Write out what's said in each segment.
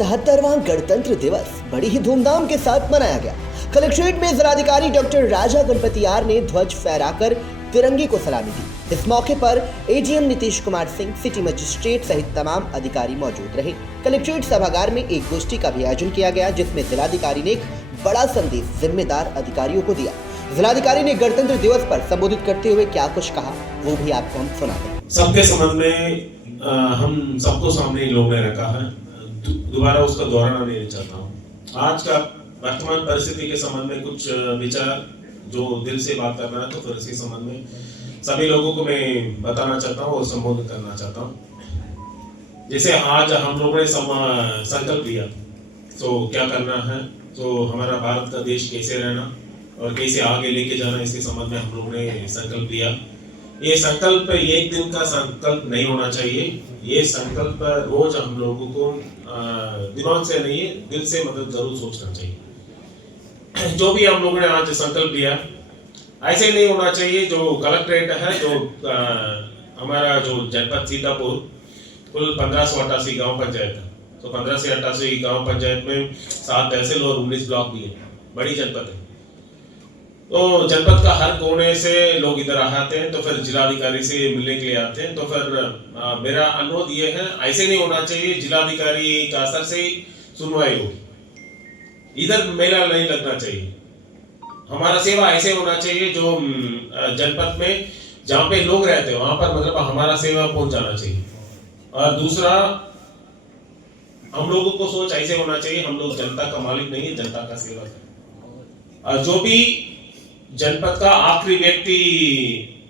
77वां गणतंत्र दिवस बड़ी ही धूमधाम के साथ मनाया गया। कलेक्ट्रेट में जिलाधिकारी डॉक्टर राजा गणपति आर ने ध्वज फहराकर तिरंगे को सलामी दी। इस मौके पर AGM Nitish Kumar Singh, city magistrate सहित तमाम अधिकारी मौजूद रहे। कलेक्ट्रेट सभागार में एक गोष्ठी का भी आयोजन किया गया, जिसमें जिलाधिकारी ने एक बड़ा संदेश जिम्मेदार अधिकारियों को दिया। जिलाधिकारी ने गणतंत्र दिवस पर संबोधित करते हुए क्या कुछ कहा, वो भी आपको हम सुनाते हैं। सबके संबंध में हम सबको सामने लोगों ने रखा है, दोबारा उसका दोहराना नहीं चाहता हूँ। आज का वर्तमान परिस्थिति के संबंध में कुछ विचार जो दिल से बात करना है, तो फिर इसके संबंध में सभी लोगों को मैं बताना चाहता हूँ और संबोधित करना चाहता हूँ। जैसे आज हम लोगों ने संकल्प लिया, तो क्या करना है, तो हमारा भारत का देश कैसे रहना और कैसे आगे लेके जाना, इसके संबंध में हम लोगों ने संकल्प लिया। ये संकल्प एक दिन का संकल्प नहीं होना चाहिए, ये संकल्प रोज हम लोगों को दिमाग से नहीं, दिल से मतलब जरूर सोचना चाहिए। जो भी हम लोगों ने आज संकल्प लिया, ऐसे नहीं होना चाहिए। जो कलेक्ट्रेट है, जो हमारा जो जनपद सीतापुर, कुल 1588 गांव पंचायत है, तो 15 से 88 गांव पंचायत में 7 तहसील और 19 ब्लॉक भी है, बड़ी जनपद है। तो जनपद का हर कोने से लोग इधर आते हैं, तो फिर जिलाधिकारी से मिलने के लिए आते हैं। तो फिर मेरा अनुरोध ये है, ऐसे नहीं होना चाहिए जिलाधिकारी का स्तर से सुनवाई होगी, इधर मेला नहीं लगना चाहिए। हमारा सेवा ऐसे होना चाहिए जो जनपद में जहाँ पे लोग रहते हैं वहां पर मतलब हमारा सेवा पहुंच जाना चाहिए। और दूसरा, हम लोगों को सोच ऐसे होना चाहिए, हम लोग जनता का मालिक नहीं है, जनता का सेवक है। और जो भी जनपद का आखिरी व्यक्ति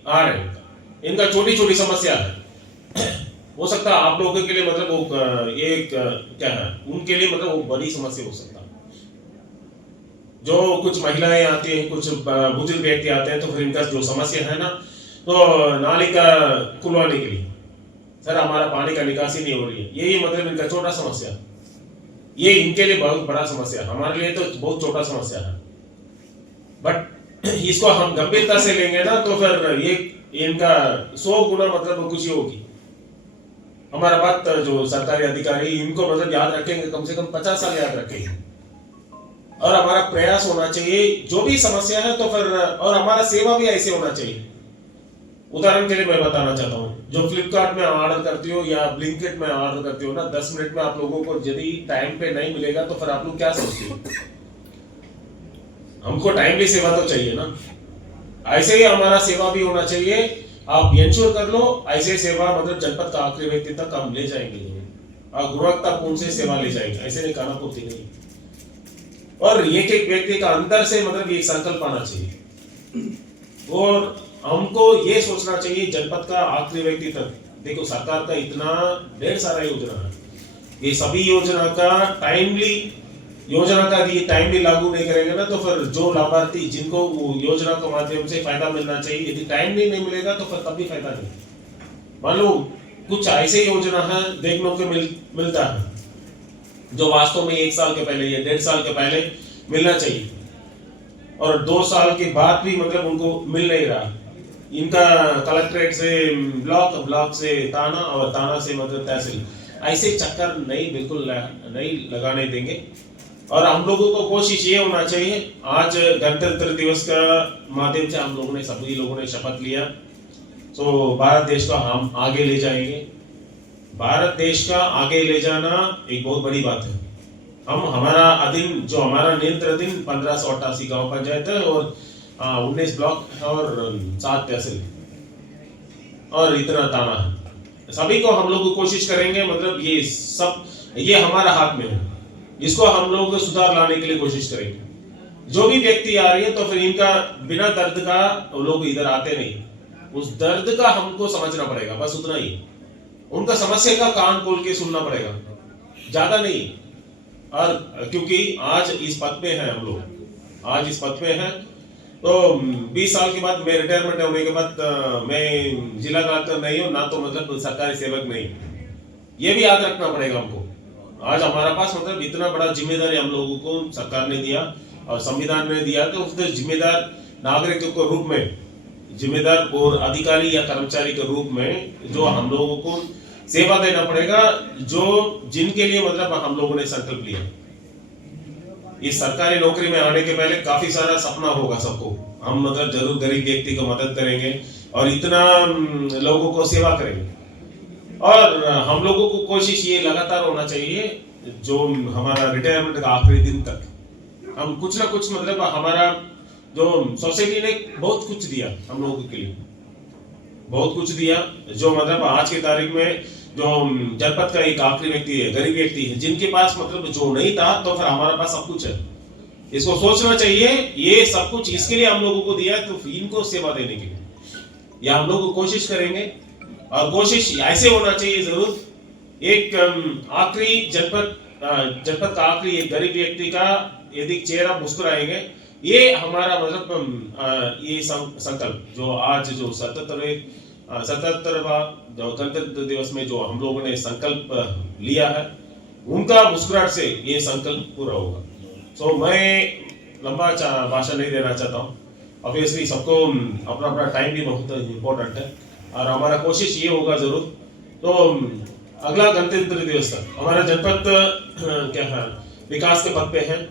आ रहे हैं, इनका छोटी छोटी समस्या है, हो सकता है आप लोगों के लिए मतलब वो एक क्या है, उनके लिए मतलब वो बड़ी समस्या हो सकता है। जो कुछ महिलाएं आती हैं, कुछ बुजुर्ग व्यक्ति आते हैं, तो फिर इनका जो समस्या है ना, तो नाली का खुलवाने के लिए सर हमारा पानी का निकासी नहीं हो रही है, यही मतलब इनका छोटा समस्या, ये इनके लिए बहुत बड़ा समस्या, हमारे लिए तो बहुत छोटा समस्या है। बट इसको हम गंभीरता से लेंगे ना, तो फिर ये इनका 100 गुना मतलब खुशी होगी। हमारा बात जो सरकारी अधिकारी इनको मतलब याद रखेंगे, कम से कम 50 साल याद रखेंगे। और हमारा प्रयास होना चाहिए, जो भी समस्या है तो फिर, और हमारा सेवा भी ऐसे होना चाहिए। उदाहरण के लिए मैं बताना चाहता हूँ, जो फ्लिपकार्ट में ऑर्डर करती हो या ब्लिंकिट में ऑर्डर करती हो ना, 10 मिनट में आप लोगों को यदि टाइम पे नहीं मिलेगा, तो फिर आप लोग क्या सोचते हो? हमको टाइमली सेवा तो चाहिए ना, ऐसे ही हमारा सेवा भी होना चाहिए। आप इंश्योर कर लो, ऐसे सेवा मतलब जनपद का आखिरी व्यक्ति तक हम ले जाएंगे और गुणवत्तापूर्ण से सेवा ले जाएंगे, ऐसे नहीं खाना पूर्ति नहीं। और एक एक व्यक्ति का अंदर से मतलब ये संकल्प आना चाहिए और हमको ये सोचना चाहिए जनपद का आखिरी व्यक्ति तक। देखो सरकार का इतना ढेर सारा योजना है, ये सभी योजना का टाइमली लागू नहीं करेंगे ना, तो फिर जो लाभार्थी जिनको वो योजना के माध्यम से फायदा मिलना चाहिए, यदि टाइमली नहीं मिलेगा तो फिर तब भी फायदा नहीं। मान लो कुछ ऐसे योजना है देखने को मिलता है जो वास्तव में 1 साल के पहले या 1.5 साल के पहले मिलना चाहिए, और 2 साल के बाद भी मतलब उनको मिल नहीं रहा। इनका कलेक्ट्रेट से ब्लॉक, ब्लॉक से थाना और थाना से मतलब तहसील, ऐसे चक्कर नहीं, बिल्कुल नहीं लगाने देंगे। और हम लोगों को कोशिश ये होना चाहिए, आज गणतंत्र दिवस का माध्यम से हम लोगों ने सभी लोगों ने शपथ लिया, तो भारत देश को हम आगे ले जाएंगे। भारत देश का आगे ले जाना एक बहुत बड़ी बात है। हम हमारा अधीन जो हमारा नियंत्रण अधीन 1588 गांव पंचायत है और 19 ब्लॉक और 7 तहसील और इतना थाना है, सभी को हम लोग कोशिश करेंगे, मतलब ये सब ये हमारा हाथ में है, इसको हम लोग सुधार लाने के लिए कोशिश करेंगे। जो भी व्यक्ति आ रही है, तो फिर इनका बिना दर्द का लोग इधर आते नहीं, उस दर्द का हमको समझना पड़ेगा, बस उतना ही। उनका समस्या का कान खोल के सुनना पड़ेगा, ज्यादा नहीं। और क्योंकि आज इस पद पे है हम लोग, आज इस पद पे है, तो 20 साल के बाद मैं रिटायरमेंट होने के बाद मैं जिला कलेक्टर नहीं हूँ ना, तो मतलब सरकारी सेवक नहीं, ये भी याद रखना पड़ेगा हमको। आज हमारा पास मतलब इतना बड़ा जिम्मेदारी हम लोगों को सरकार ने दिया और संविधान ने दिया, तो उसके जिम्मेदार नागरिक के रूप में, जिम्मेदार और अधिकारी या कर्मचारी के रूप में जो हम लोगों को सेवा देना पड़ेगा, जो जिनके लिए मतलब हम लोगों ने संकल्प लिया। इस सरकारी नौकरी में आने के पहले काफी सारा सपना होगा सबको, हम मतलब जरूर गरीब व्यक्ति को मदद करेंगे और इतना लोगों को सेवा करेंगे। और हम लोगों को कोशिश ये लगातार होना चाहिए, जो हमारा रिटायरमेंट का आखिरी दिन तक हम कुछ ना कुछ मतलब हमारा जो सोसाइटी ने बहुत कुछ दिया हम लोगों के लिए, बहुत कुछ दिया, जो मतलब आज की तारीख में जो जनपद का एक आखिरी व्यक्ति है, गरीब व्यक्ति है, जिनके पास मतलब जो नहीं था, तो फिर हमारे पास सब कुछ है। इसको सोचना चाहिए, ये सब कुछ इसके लिए हम लोगों को दिया है, तो इनको सेवा देने के लिए या हम लोग कोशिश करेंगे। और कोशिश ऐसे होना चाहिए जरूर, एक आखिरी जनपद का आखिरी एक गरीब व्यक्ति का यदि चेहरा मुस्कुराएंगे, ये हमारा मतलब ये संकल्प जो आज जो 77वां गणतंत्र दिवस में जो हम लोगों ने संकल्प लिया है, उनका मुस्कुराहट से ये संकल्प पूरा होगा। तो मैं लंबा भाषण नहीं देना चाहता हूँ, ऑब्वियसली सबको अपना अपना टाइम भी बहुत इम्पोर्टेंट है, और हमारा कोशिश ये होगा जरूर, तो अगला गणतंत्र दिवस तक हमारा जनपद क्या है विकास के पद पे है,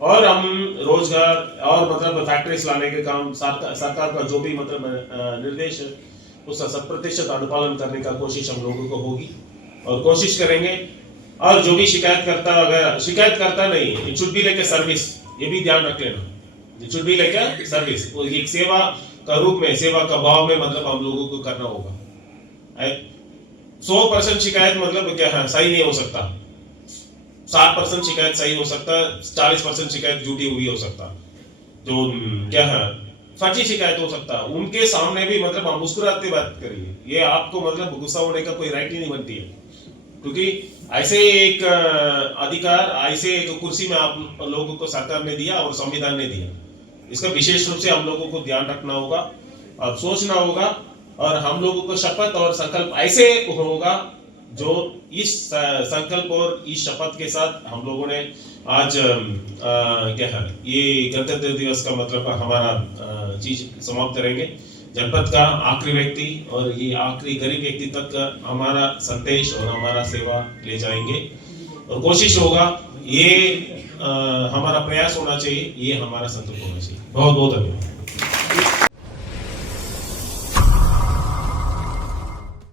और हम रोजगार और मतलब फैक्ट्रीज लाने के काम सरकार का जो भी मतलब निर्देश है उसका 100% अनुपालन करने का कोशिश हम लोगों को होगी और कोशिश करेंगे। और जो भी शिकायत करता नहीं, it should be like a service, ये भी ध्यान रख लेना, it should be like a service, एक सेवा का रूप में, सेवा का भाव में मतलब हम लोगों को करना होगा। 100% शिकायत मतलब क्या है सही नहीं हो सकता, 60% शिकायत सही हो सकता, 40% शिकायत झूठी हुई हो सकता, जो क्या है फर्जी शिकायत हो सकता। उनके सामने भी मतलब हम मुस्कुराते बात करिए, ये आपको मतलब गुस्सा होने का कोई राइट ही नहीं बनती है, क्योंकि ऐसे एक अधिकार, ऐसे एक कुर्सी में आप लोगों को सरकार ने दिया और संविधान ने दिया, इसका विशेष रूप से हम लोगों को ध्यान रखना होगा और सोचना होगा, और हम लोगों को शपथ और संकल्प ऐसे होगा जो इस संकल्प और इस शपथ के साथ हम लोगों ने आज क्या है ये गणतंत्र दिवस का मतलब हमारा चीज समाप्त करेंगे। जनपद का आखिरी व्यक्ति और ये आखिरी गरीब व्यक्ति तक हमारा संदेश और हमारा सेवा ले जाएंगे, और कोशिश होगा ये हमारा प्रयास होना चाहिए, ये हमारा संकल्प होना चाहिए। बहुत बहुत धन्यवाद।